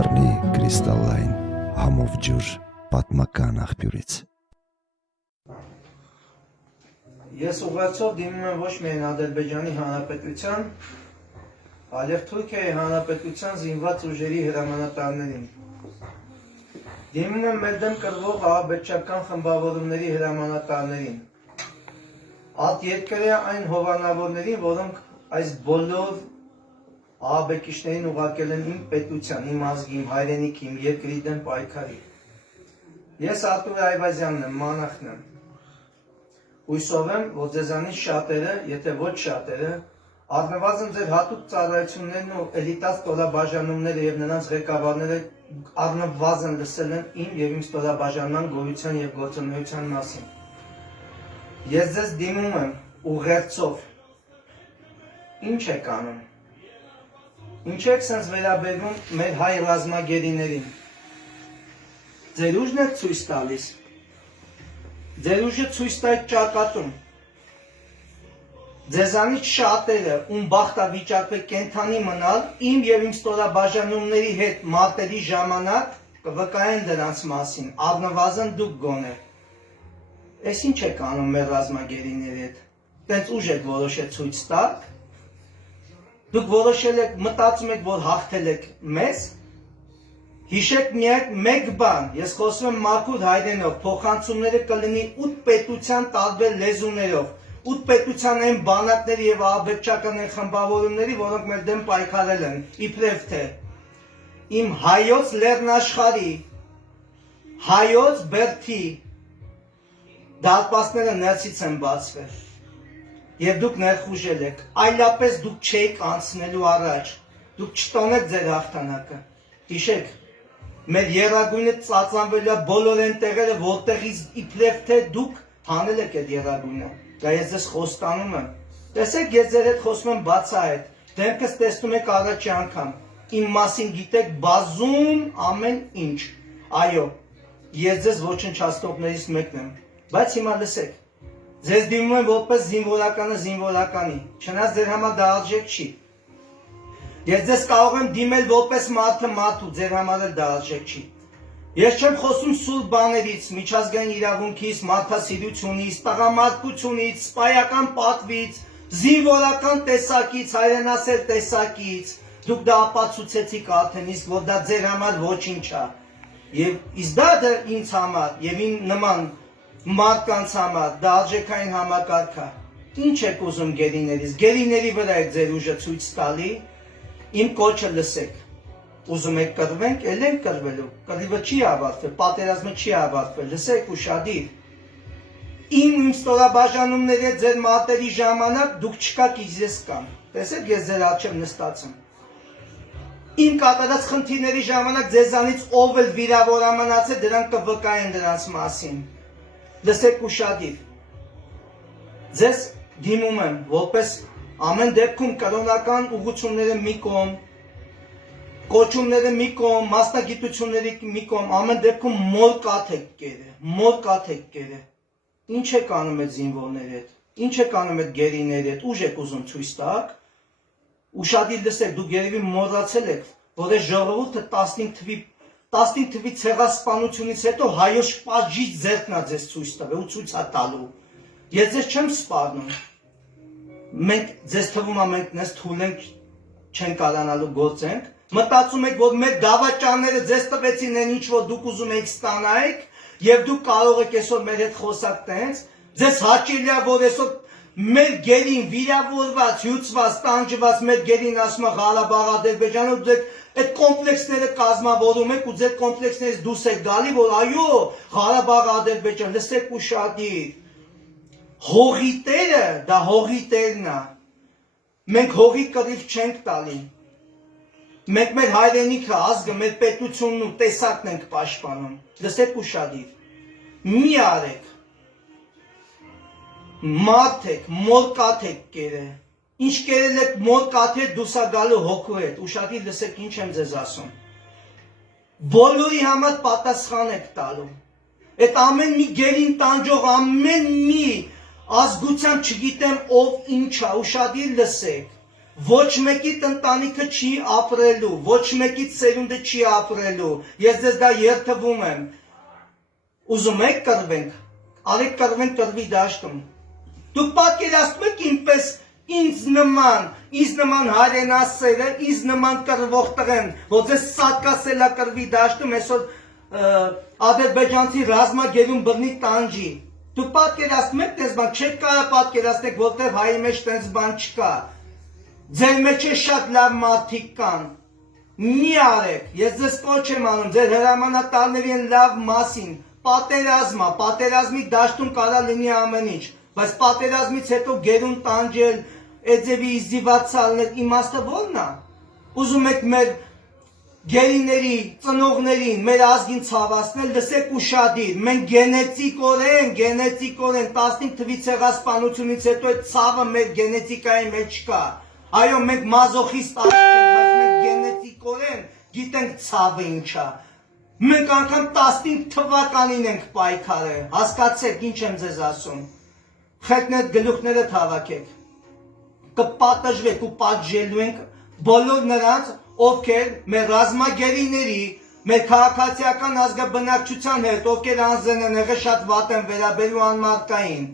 դառնի կրիստալային համով ջուր պատմական աղբյուրից։ Ես ուղղակի դիմում եմ ոչ միայն Ադրբեջանի Հանրապետության, այլև Թուրքիայի Հանրապետության զինված ուժերի հրամանատարներին։ Դիմում եմ մեր դեմ կրվող ահաբեկչական խմբավորումների հրամանատարներին։ Ատերկրյա այն հովանավորներին, որոնք այս բոլոր ահաբեկիչներին ուղարկել են իմ պետության, իմ ազգի, իմ հայրենիքի, իմ երկրի դեմ պայքարի։ Ես Արտուր Այվազյանն եմ, մանախն եմ։ Հույսով եմ, որ ձեզանից շատերը, եթե ոչ շատերը, առնվազն ձեր հատուկ ծառայություններն ու էլիտար ստորաբաժանումները եւ նրանց ղեկավարները առնվազն լսել են իմ եւ իմ ստորաբաժանման գոյության եւ գործունեության մասին։ Ես ձեզ դիմում եմ ուղերձով։ Ինչ եք անում։ Ինչ եք սենց վերաբերվում մեր հայ ռազմագերիներին։ Ձեր ուժն եք ցույց տալիս։ Ձեր ուժը ցույց տայք ճակատում։ Ձեզանից շատերը, ում բախտավիճակը կենթանի մնալ, իմ եւ իմ ստորաբաժանումների հետ մարտերի ժամանակ կվկայեն դրանց մասին, առնվազն դուք գոնե։ Էս ինչ եք անում մեր ռազմագերիների հետ։ Տենց ուժ եք որոշել ցույց տալ։ Դուք որոշել եք, մտածում եք, որ հաղթել եք մեզ։ Հիշեք միայն մեկ բան, ես խոսում եմ մաքուր հայրենով, փոխանցումները կլինի 8 պետության տարբեր լեզուներով, 8 պետության այն բանակների եւ ահաբեկչական այն խմբավորումների, որոնք մեր դեմ պայքարել են, իբրև թե իմ հայոց լեռնաշխարհի, հայոց բերդի դարպասները ներսից են բացվել։ Եվ դուք ներխուժել եք, այլապես դուք չեք անցնելու առաջ, դուք չտոնեք ձեր հաղթանակը։ Հիշեք, մեր եռագույնը ծածանվելու է բոլոր այն տեղերը, որտեղից իբրև թե դուք հանել եք այդ եռագույնը։ Դա ես ձեզ խոստանում եմ։ Տեսեք, ես ձեր հետ խոսում եմ բացահայտ, դեմքս տեսնում եք առաջի անգամ, իմ մասին գիտեք բազում ամեն ինչ։ Այո, ես ձեզ ոչնչացնողներից մեկն եմ, բայց հիմա լսեք, ձեզ դիմում եմ որպես զինվորականը զինվորականի, չնայած ձեր համար դա արժեք չի։ Ես ձեզ կարող եմ դիմել որպես մարդը մարդու, ձեր համար էլ դա արժեք չի։ Ես չեմ խոսում սուր բաներից, միջազգային իրավունքից, մարդասիրությունից, տղամարդկությունից, սպայական պատվից, զինվորական տեսակից, հայրենասեր տեսակից, դուք դա ապացուցեցիք արդեն, իսկ որ դա ձեր համար ոչինչ է։ Եվ իսկ դա ինձ համար եւ իմ նման մարդկանց համար դա արժեքային համակարգ է։ Ինչ եք ուզում գերիներից, գերիների վրա եք ձեր ուժը ցույց տալի, իմ կոչը լսեք։ Ուզում եք կռվենք, էլ ենք կռվելու, կռիվը չի ավարտվել, պատերազմը չի ավարտվել, լսեք ուշադիր։ Իմ ստորաբաժանումների հետ ձեր մարտերի ժամանակ դուք չկաք, ես կամ, տեսեք ես ձեր առջև նստած եմ։ Իմ կատարած խնդիրների ժամանակ ձեզանից ով էլ վիրավոր է մնացել, դրանք կվկայեն դրանց մասին։ Լսեք ուշադիր։ Ձեզ դիմում եմ, որպես ամեն դեպքում կրոնական ուղղությունները մի կողմ, կոչումները մի կողմ, մասնագիտությունների մի կողմ, ամեն դեպքում մոր կաթ եք կերը, մոր կաթ եք կերը։ Ինչ եք անում այդ զինվորների հետ, ինչ եք անում այդ գերիների հետ, ուժ եք ուզում ցույց տաք։ Ուշադիր լսեք, դուք երևի մոռացել եք, որ այս ժողովուրդը 15 թվի ցեղասպանությունից հետո հայոց պատժից ձեռքն է ձեզ ցույց տվել ու ցույց է տալու։ Ես ձեզ չեմ սպառնում։ Մենք ձեզ թվում է մենք նես թույլ ենք չեն կարողանալու գործենք։ Մտածում եք, որ մեր դավաճանները ձեզ տվեցին այն ինչ որ դուք ուզում եք ստանայիք եւ դուք կարող եք այսօր մեր հետ խոսակ տենց։ Ձեզ հաճելի է, որ այսօր մեր գերին վիրավորված, հյուծված, տանջված մեր գերին ասում է Ղարաբաղ Ադրբեջանը ու դուք այդ կոմպլեքսները կազմավորում եք ու ձեր կոմպլեքսներից դուրս եք գալի, որ այո, Ղարաբաղ Ադրբեջան, լսեք ուշադիր։ Հողի տերը, դա հողի տերն է։ Մենք հողի կռիվ չենք տալի։ Մենք մեր հայրենիքը, ազգը, մեր պետությունն ու տեսակն ենք պաշտպանում։ Լսեք ուշադիր։ Մի արեք։ Մարդ եք, մոր կաթ եք կերը։ Ինչ կերել եք մոր կաթի հետ դուրս գալու հոգու հետ։ Ուշադիր լսեք ինչ եմ ձեզ ասում։ Բոլորի համար պատասխան եք տալու։ Այդ ամեն մի գերին տանջող ամեն մի ազգությամբ չգիտեմ ով ինչ է, ուշադիր լսեք, ոչ մեկի տնտանիքը չի ապրելու, ոչ մեկի ծերունդը չի ապրելու։ Ես ձեզ դա երթվում եմ։ Ուզում եք կռվենք, արեք կռվենք կռվի դաշտում։ Դուք պատկերացնում եք ինպես ինձ նման հայրենասերը, ինձ նման կռվող տղեն, որ ձեզ սատկասել է կռվի դաշտում, այսօր ադրբեջանցի ռազմագերուն բռնի տանջի։ Դուք պատկերացնում եք տես բան, չեք կարող պատկերացնեք, որտեղ հայի մեջ տես բան չկա։ Ձեր մեջ է շատ լավ մարդիկ կան։ Մի արեք, ես ձեզ կոչ եմ անում, ձեր հրամանատարների են լավ մասին, պատերազմի դաշտում կարա լինի ամեն ինչ, բայց պատերազմից հետո գերուն տանջել, էձևի իզդիվացալներ, իմաստը ո՞րն է։ Ուզում եք մեր գերիների, ծնողներին, մեր ազգին ցավացնել, լսեք ուշադիր, մենք գենետիկորեն 15 թվի ցեղասպանությունից հետո այդ ցավը մեր գենետիկայի մեջ կա։ Այո, մենք մազոխիստ ազգ ենք, բայց մենք գենետիկորեն գիտենք ցավը ինչ է։ Մենք անգամ 15 թվականին ենք պայքարել, հասկացեք ինչ եմ ձեզ ասում։ Խելքներդ գլուխներդ հավաքեք, կպատժվեք ու պատժելու ենք բոլոր նրանց, ովքեր մեր ռազմագերիների, մեր քաղաքացիական ազգաբնակչության հետ, ովքեր անձեն են եղել շատ վատ են վերաբերու անմարդկային։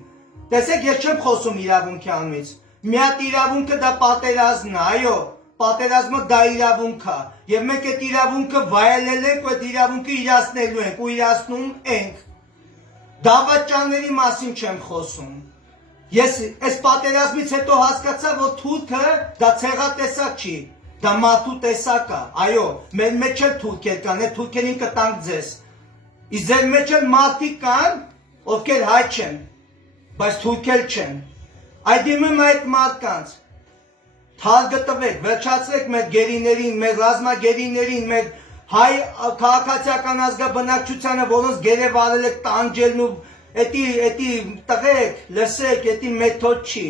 Տեսեք, ես չեմ խոսում իրավունքի անունից։ Մի հատ իրավունքը դա պատերազմն է, այո, պատերազմը դա իրավունք է, եւ մենք այդ իրավունքը վայելել ենք ու այդ իրավունքը իրացնելու ենք ու իրացնում ենք։ Դավաճանների մասին չեմ խոսում։ Ես այս պատերազմից հետո հասկացա, որ թուրքը դա ցեղատեսակ չի, դա մարդու տեսակ է, այո, մեր մեջ էլ թուրքեր կան, այդ թուրքերին կտանք ձեզ։ Իսկ ձեր մեջ էլ մարդիկ կան, ովքեր հայ չեն, բայց թուրքեր չեն։ Այդ իմում այդ մարդկանց թալ գտվեք, վերջացրեք մեր գերիներին, մեր ռազմագերիներին, մեր հայ քաղաքացիական ազգաբնակչությանը, որոնց գերեվ արել եք տանջելն ու էդի տղեկ, լսեք, էդի մեթոդ չի։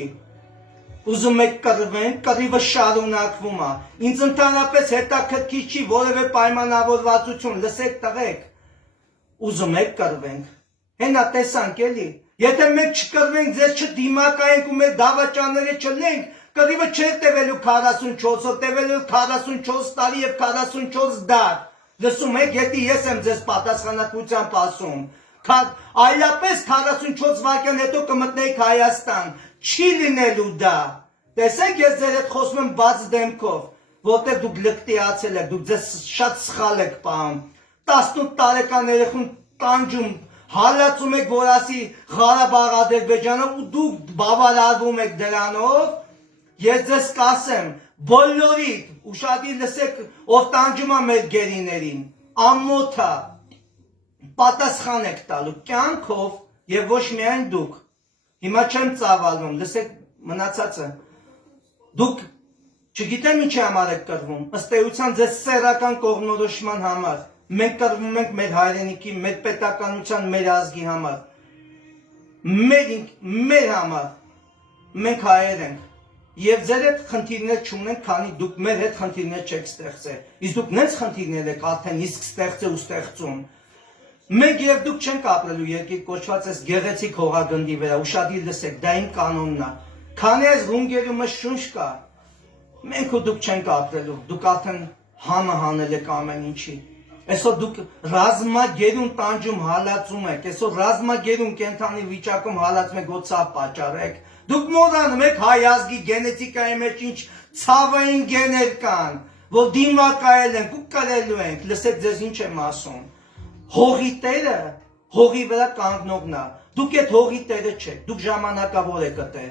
Ուզում եք կռվենք, կռիվը շարունակվում է։ Ինձ ընդհանրապես հետաքրքիր չի որևէ պայմանավորվածություն, լսեք տղեկ։ Ուզում եք կռվենք։ Հենա տեսանք էլի։ Եթե մենք չկռվենք, ձեզ չդիմակայենք ու մեր դավաճանները չլենք, կռիվը չէ տևելու 44, տևելու 44 տարի եւ 44 դար։ Լսում եք, եթե ես եմ ձեզ պատասխանատվությամբ ասում, այլապես 44 վայրկյան հետո կմտնեիք Հայաստան, չի լինելու դա։ Տեսեք, ես ձեր հետ խոսում եմ բաց դեմքով, որտեղ դուք լկտիացել եք, դուք ձեզ շատ սխալ եք պահում։ 18 տարեկան երեխուն տանջում, հալածում եք, որ ասի Ղարաբաղ Ադրբեջանը ու դուք բավարարվում եք դրանով։ Ես ձեզ կասեմ, բոլորի, ուշադիր լսեք, ով տանջում է մեր գերիներին, ամոթա, պատասխան եք տալու կյանքով եւ ոչ միայն դուք։ Հիմա չեմ ծավալվում, լսեք մնացածը։ Դուք չգիտեմ ինչի համար եք կռվում, ըստ էության ձեզ սեռական կողմնորոշման համար։ Մենք կռվում ենք մեր հայրենիքի, մեր պետականության, մեր ազգի համար։ Մեր համար։ Մենք հայեր ենք։ Եվ ձեր հետ խնդիրներ չունենք, քանի դուք մեր հետ խնդիրներ չեք ստեղծել։ Իսկ դուք նենց խնդիրներ եք արդեն իսկ ստեղծել ու ստեղծում։ Մենք եւ դուք չենք ապրելու երկիր կոչված այս գեղեցիկ հողագնդի վրա, ուշադիր լսեք, դա իմ կանոնն է։ Քանի այս ռունգերումը շունչ կա, մենք ու դուք չենք ապրելու, դուք արդեն համը հանել եք ամեն ինչի։ Այսօր դուք ռազմագերուն տանջում հալածում եք, այսօր ռազմագերուն կենթանի վիճակում հալածում եք, ոցավ պատճառեք։ Դուք մոռանում եք հայ ազգի գենետիկայի մեջ ինչ ցավային գեներ կան, որ դիմակայել ենք ու կրելու ենք, լսեք ձեզ ինչ եմ ասում։ Հողի տերը, հողի վրա կանգնողն է, դուք այդ հողի տերը չեք, դուք ժամանակավոր եք տեր։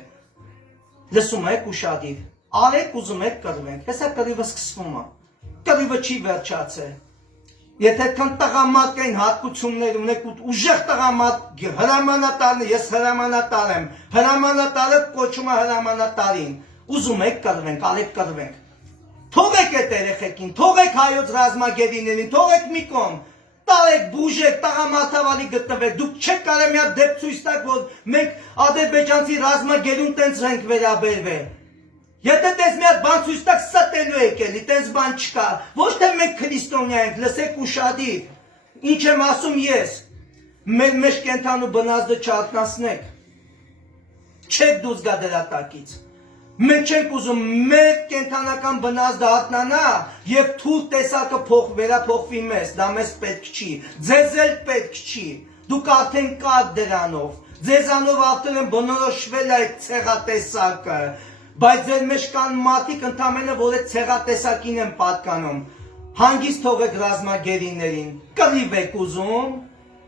Լսում եք ուշադիր, արեք ուզում եք կռվենք, հեսա կռիվը սկսվում է, կռիվը չի վերջացել։ Եթե այդքան տղամարդկային հատկություններ ունեք ուժեղ տղամարդ հրամանատարն է, ես հրամանատար եմ, հրամանատարը կոչում է հրամանատարին, ուզում եք կռվենք, արեք կռվենք։ Թողեք այդ երեխեքին, թողեք հայոց ռազմագերիներին, թողեք մի կողմ, տարեք, բուժեք, տղամարդավարի գտնվեք, դուք չեք կարող մի հատ դեպք ցույց տաք, որ մենք ադրբեջանցի ռազմագերուն տենց ենք վերաբերվել։ Եթե տես մի հատ բան ցույց տաք, ստելու եք էլի, տես բան չկա։ Ոչ թե մենք քրիստոնյա ենք, լսեք ուշադիր։ Ինչ եմ ասում ես։ Մեր մեջ կենթանու բնազդը չարտնասնեք։ Չեք դուրս գա դրա տակից։ Մենք չենք ուզում մեր կենթանական բնազդը հատնանա եւ թույլ տեսակը վերափոխվի մեզ, դա մեզ պետք չի, ձեզ էլ պետք չի, դուք արդեն կաք դրանով, ձեզանով արդեն են բնորոշվել այդ ցեղատեսակը, բայց ձեր մեջ կան մարդիկ ընդամենը, որ այդ ցեղատեսակին են պատկանում, հանգիստ թողեք ռազմագերիներին, կռիվ եք ուզում,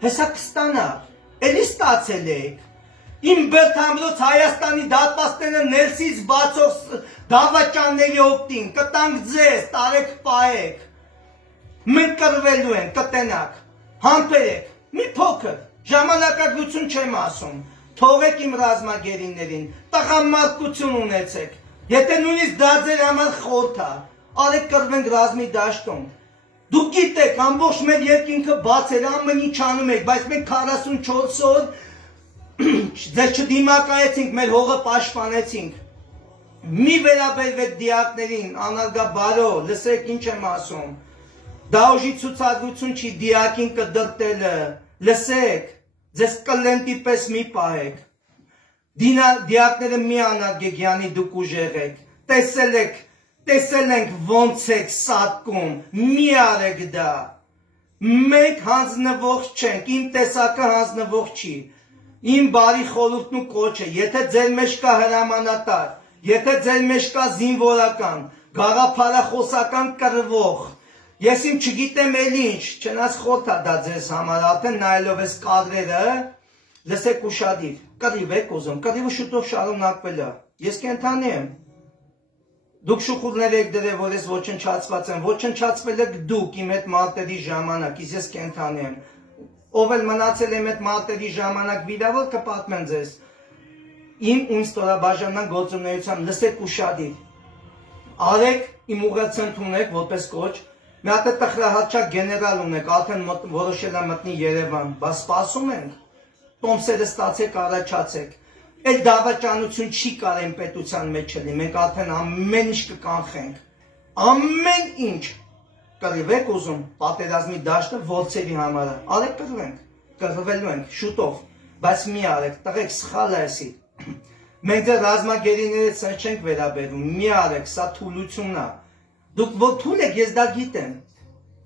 հեսա կստանա, էլի ստացել եք, Իմ բերթամրոց Հայաստանի դատպաստները ներսից բացող դավաճանների օգտին, կտանք ձեզ, տարեք պահեք, մենք կրվելու են, կտենակ, համբերեք, մի փոքր, ժամանակագրություն չեմ ասում, թողեք իմ ռազմագերիներին, տղամարդկություն ունեցեք, եթե նույնիսկ դա ձեր համար խորհուրդ է, արեք կռվենք ռազմի դաշտում, դուք գիտեք, ամբողջ մեր երկինքը բաց էր, ամեն ինչ անում եք, բայց մենք 44 օր Ձեզ չդիմակայեցինք, մեր հողը պաշտպանեցինք, մի վերաբերվեք դիակներին, անարգաբարո, լսեք ինչ եմ ասում, դա ուժի ցուցադրություն չի դիակին կդրտելը, լսեք, ձեզ կլենտի պես մի պահեք, դիակները մի անարգեք, յանի դուք ուժեղ եք, տեսել ենք ոնց եք սատկում, մի արեք դա, մենք հանձնվող չենք, իմ տեսակը հանձնվող չի, Իմ բարի խորհուրդն ու կոչը, եթե ձեր մեջ կա հրամանատար, եթե ձեր մեջ կա զինվորական, գաղափարախոսական կռվող, ես իմ չգիտեմ էլ ինչ, չնայած խորհուրդ է դա ձեզ համար, արդեն նայելով այս կադրերը, լսեք ուշադիր, կռիվ եք ուզում, կռիվը շուտով շարունակվել է, ես կենդանի եմ, դուք շուխուրներ եք դրել, որ ես ոչնչացված եմ, ոչնչացվել եք դուք իմ հետ մարտերի ժամանակ, ես կենդանի եմ, Ով էլ մնացել եմ այդ մարտերի ժամանակ վիրավոր կպատմեն ձեզ իմ ու ստորաբաժանման գործունեությամբ լսեք ուշադիր արեք իմ ուղղացնդ ունեք որպես կոչ մի հատ տխրահարչակ գեներալ ունեք արդեն որոշել է մտնի Երևան բայց սպասում ենք տոմսերը ստացեք առաջացեք այդ դավաճանություն չի կարող պետության մեջ լինի մենք արդեն ամեն ինչ կկանխենք ամեն ինչ Կռիվ եք ուզում, պատերազմի դաշտը ոլցերի համար է, արեք կռվենք, կռվելու ենք, շուտով, բայց մի արեք, տղեք սխալ է էսի, մենք դեր ռազմագերիներից սենց չենք վերաբերում, մի արեք, սա թուլություն է, դուք որ թուլ եք, ես դա գիտեմ,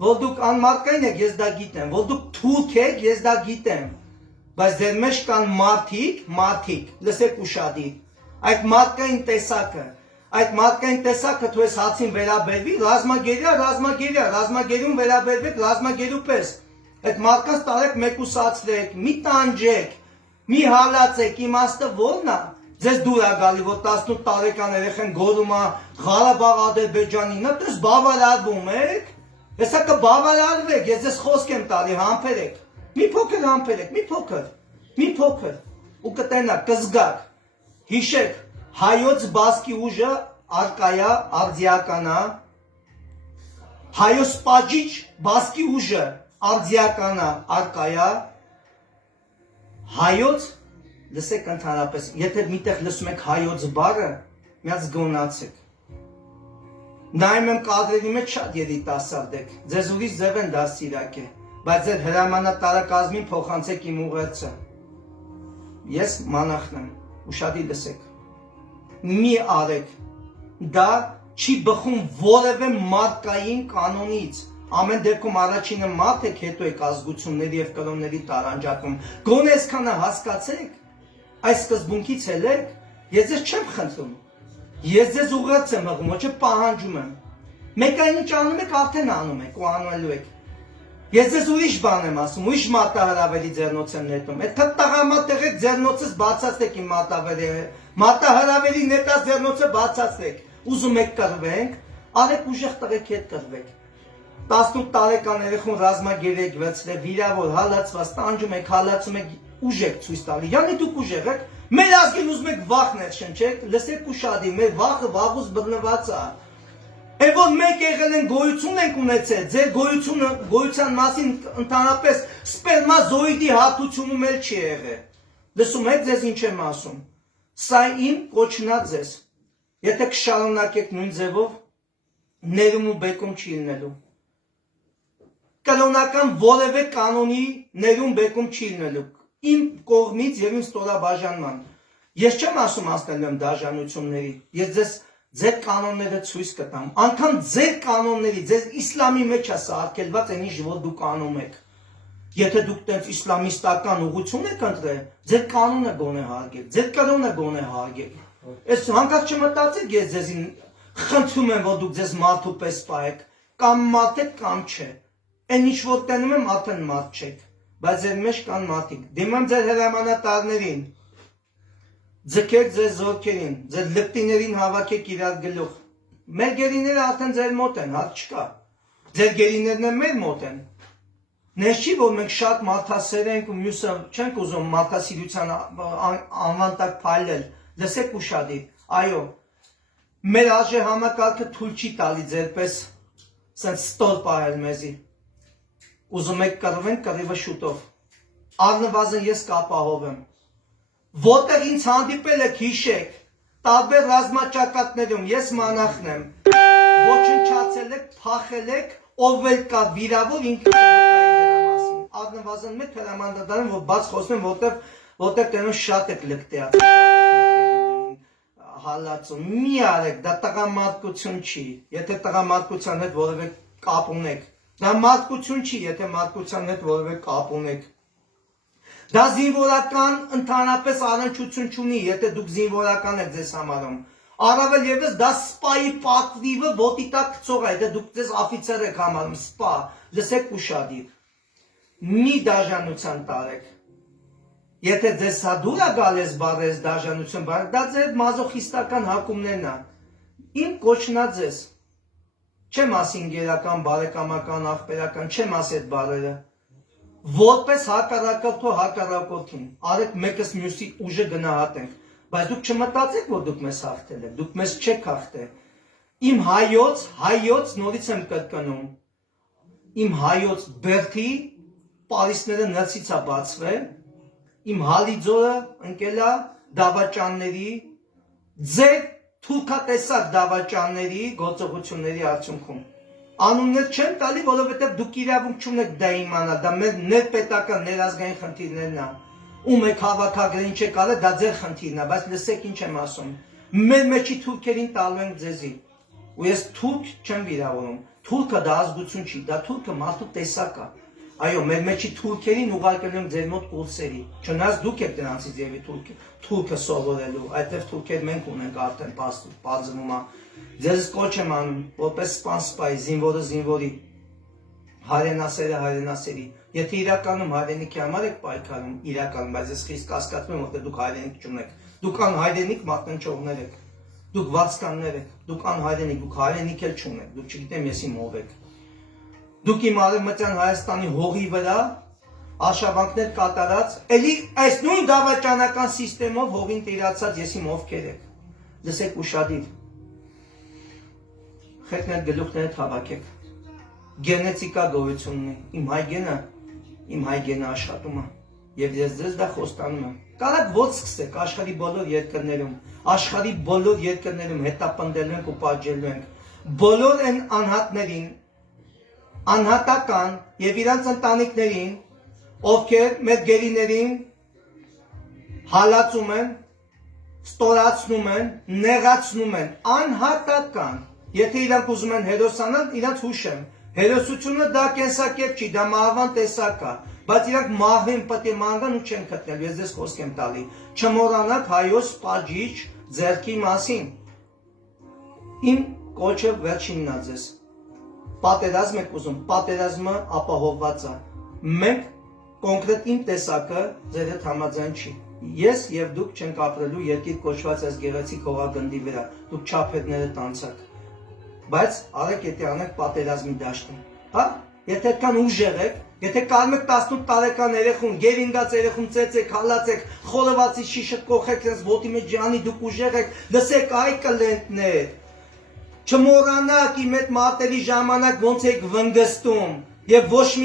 որ դուք անմարդկային եք, ես դա գիտեմ, որ դուք թուլք եք, ես դա գիտեմ, բայց դեր մեջ կան մարդիկ, լսեք ուշադիր, այդ մարդկային տեսակը, Այդ մարդկային տեսակը თუ ես հացին վերաբերվի, ռազմագերում վերաբերվեք, ռազմագերու պես, այդ մարդկանց տարեք մեկուսացրեք, մի տանջեք, մի հալացեք, իմաստը որն է, ձեզ դուր է գալի, որ 18 տարեկան երեխեն գորում է Ղարաբաղ Ադրբեջանին, դες բավարարվում եք, հեսա կբավարարվեք, ես ձեզ խոսք եմ տալի, համբերեք, մի փոքր համբերեք, մի փոքր, ու կտենակ, կզգաք, հիշեք, Հայոց բասկի ուժը արկայա, արձիականա, հայոց պաջիչ բասկի ուժը արձիականա, արկայա, հայոց, լսեք ընդհանրապես, եթե միտեղ լսում եք հայոց բարը, միած գոնացեք, նայում եմ կադրերի մեջ շատ երիտասարդ եք, ձեզ ուրիշ ձև են դաստիարակ է, բայց ձեր հրամանատարակազմին փոխանցեք իմ ուղերձը, ես մանախն եմ, ուշադիր լսեք, մի արեք, դա չի բխում որևէ մարդկային կանոնից, ամեն դեպքում առաջինը մարդ եք, հետո եք ազգությունների և կրոնների տարանջատում, գոնե այսքանը հասկացեք, այս սկզբունքից ելեք, ես ձեզ չեմ խնդրում, ես ձեզ ուղերձ եմ հղում, ոչ պահանջում եմ, մեկ այն ինչ անում եք, արդեն անում եք ու անելու եք, ես ձեզ ուրիշ բան եմ ասում, ուրիշ մարտահրավերի ձեռնոց եմ նետում, այդ տղամարդեղեք ձեռնոցս բացացրեք իմ մարտահրավերի նետած ձեռնոցը բացացրեք, ուզում եք կռվենք, արեք ուժեղ տղեկ հետ կռվեք, 18 տարեկան երեխուն ռազմագեր եք վերցրել, վիրավոր, հալածված, տանջում եք, հալածում եք, ուժ եք ցույց տալի, յանի դուք ուժեղ եք, մեր ազգին ուզում եք վախ ներշնչեք, լսեք ուշադիր, մեր վախը վաղուց բռնված է, Եվ որ մենք եղել են գոյություն ենք ունեցել, ձեր գոյության մասին ընդհանրապես սպերմազոիդի հատուցումում էլ չի եղել, լսում եք ձեզ ինչ եմ ասում, սա իմ կոչնա ձեզ, եթե կշարունակեք նույն ձևով, ներում ու բեկում չի լինելու, կրոնական որևէ կանոնի ներում բեկում չի լինելու, իմ կողմից և իմ ստորաբաժանման, Ես չեմ ասում անցնելու եմ դաժանությունների, ես ձեր կանոնները ցույց կտամ, անգամ ձեր կանոնների, ձեր իսլամի մեջ է սարքելված այն ինչ որ դուք անում եք։ Եթե դուք տենց իսլամիստական ուղղություն եք ընտրել, ձեր կանոնը գոնե հարգեք, ձեր կրոնը գոնե հարգեք։ Այս հանկարծ չմտածեք ես ձեզին խնդրում եմ որ դուք ձեզ մարդու պես պահեք, կամ մարդ եք կամ չէ։ Այն ինչ որ տենում եմ արդեն մարդ չեք, բայց ձեր մեջ կան մարդիկ։ Դիմեմ ձեր հրամանատարներին, ձգեք ձեր զորքերին, ձեր լպտիներին հավաքեք իրար գլուխ։ Մեր գերիները արդեն ձեր մոտ են, հարց չկա։ Ձեր գերիներն են մեր մոտ են։ Նես չի որ մենք շատ մարդասեր ենք ու մյուսը չենք ուզում մարդասիրության անվան տակ փայլել։ Լսեք ուշադիր, այո, մեր արժե համակարգը թույլ չի տալի ձերպես սենց ստոր պահել մեզի։ Ուզում եք կռվենք, կռիվը շուտով։ Առնվազն ես կապահովեմ։ Որտեղ ինձ հանդիպել եք հիշեք, տարբեր ռազմաճակատներում ես մանախն եմ, ոչնչացել եք, փախել եք, ով էլ կա վիրավոր ինքը կգտայի դրա մասին։ Առնվազն մեկ հրամանատարն որ բաց խոսում որտեղ տենում շատ եք լկտեացել, հալածում, մի արեք, դա տղամարդկություն չի, եթե տղամարդկության հետ որևէ կապ ունեք, դա մարդկություն չի, եթե մարդկության հետ որևէ կապ ունեք։ Դա զինվորական ընդհանրապես առնչություն չունի, եթե դուք զինվորական եք ձեզ համարում։ Առավել ևս դա սպայի պատվիվը ոտի տակ գցող է, եթե դուք ձեզ օֆիցեր եք համարում, սպա, լսեք ուշադիր։ Մի դաժանության տարեք։ Եթե ձեզ սա դուր է գալիս բարես դաժանություն, դա ձեր մազոխիստական հակումներն է։ Իմ կոչնա ձեզ։ Չեմ ասի ինգերական, բարեկամական, աղբերական, չեմ ասի այդ բարերը։ Որպես հակառակորդը հակառակորդին, արեք մեկս մյուսի ուժը գնահատենք, բայց դուք չմտածեք, որ դուք մեզ հաղթել եք, դուք մեզ չեք հաղթել։ Իմ հայոց նորից եմ կրկնում, իմ հայոց բերդի պարիսները նրցից է բացվել, իմ հալիձորը ընկել է դավաճանների, ձեր թուրքատեսակ դավաճանների գործողությունների արդյունքում։ Անուններ չեմ տալի, որովհետև դուք իրավունք չունեք դա իմանալ, դա մեր ներպետական, ներազգային խնդիրներն է։ Ում եք հավաքագրել, ինչ եք արել, դա ձեր խնդիրն է, բայց լսեք ինչ եմ ասում։ Մեր մեջի թուրքերին տալու ենք ձեզի։ Ու ես թուրք չեմ վիրավորում։ Թուրքը դա ազգություն չի, դա թուրքը մարդու տեսակ է։ Այո, մեր մեջի թուրքերին ուղարկել ենք ձեր մոտ կուրսերի։ Չնայած դուք եք դրանցից եւի թուրքը սովորելու, այդտեղ թուրքեր մենք ունենք արդեն բացվում է։ Ձեզ կոչ եմ անում, որպես սպան, զինվորը զինվորի, հայրենասերը հայրենասերի։ Եթե իրականում հայրենիքի համար եք պայքարում, իրականում, բայց ես խիստ կասկածում եմ, որտեղ դուք հայրենիք չունեք։ Դուք անհայրենիք մատնչողներ եք, դուք վարձկաններ եք, դուք անհայրենիք, դուք հայրենիք էլ չունեք, դուք չգիտեմ ես իմ ով եք։ Դուք իմ Արևմտյան Հայաստանի հողի վրա արշավանքներ կատարած, էլի այս նույն դավաճանական սիստեմով հողին տիրացած ես իմ ովքեր եք։ Լսեք ուշադիր։ Խելքներ գլուխները հավաքեք։ Գենետիկա գոյություն ունի։ Իմ հայ գենը աշխատում է։ Եվ ես ձեզ դա խոստանում եմ։ Կարակ ո՞ց սկսեք աշխարհի բոլոր երկրներում հետապնդելու ենք ու պատժելու ենք։ Բոլոր այն անհատներին, անհատական եւ իրանց ընտանիքներին, ովքեր մեր գերիներին հալածում են, ստորացնում են, նեղացնում են, անհատական։ Եթե իրանք ուզում են հերոսանալ, իրանք հուշեմ։ Հերոսությունը դա կենսակերպ չի, դա մահվան տեսակ է, բայց իրանք մահվին պետք է մանրան ու չեն գտնել, ես ձեզ խոսք եմ տալի։ Չմոռանաք հայոց պատժիչ ձեռքի մասին։ Իմ կոչը վերջինն է ձեզ։ Պատերազմ եք ուզում, պատերազմը ապահովված է։ Մենք կոնկրետ իմ տեսակը ձեր հետ համաձայն չի։ Ես եւ դուք չենք ապրելու երկիր կոչված այս գեղեցիկ հողագնդի վրա, դուք չափերները տանցակ։ Բայց արեք եթե անեք պատերազմի դաշտում, հա? Եթե այդքան ուժեղ եք, եթե կարում եք 18 տարեկան երեխուն, գերինգած երեխուն ծեծեք, հալածեք, խոլվածի շիշը կողեք, այս ոտի մեջ ջանի դուք ուժեղ եք, լսեք այ կլենտներ։ Չմոռանաք իմ այդ մարտերի ժամանակ ոնց եք վնգստում եւ ոչ մի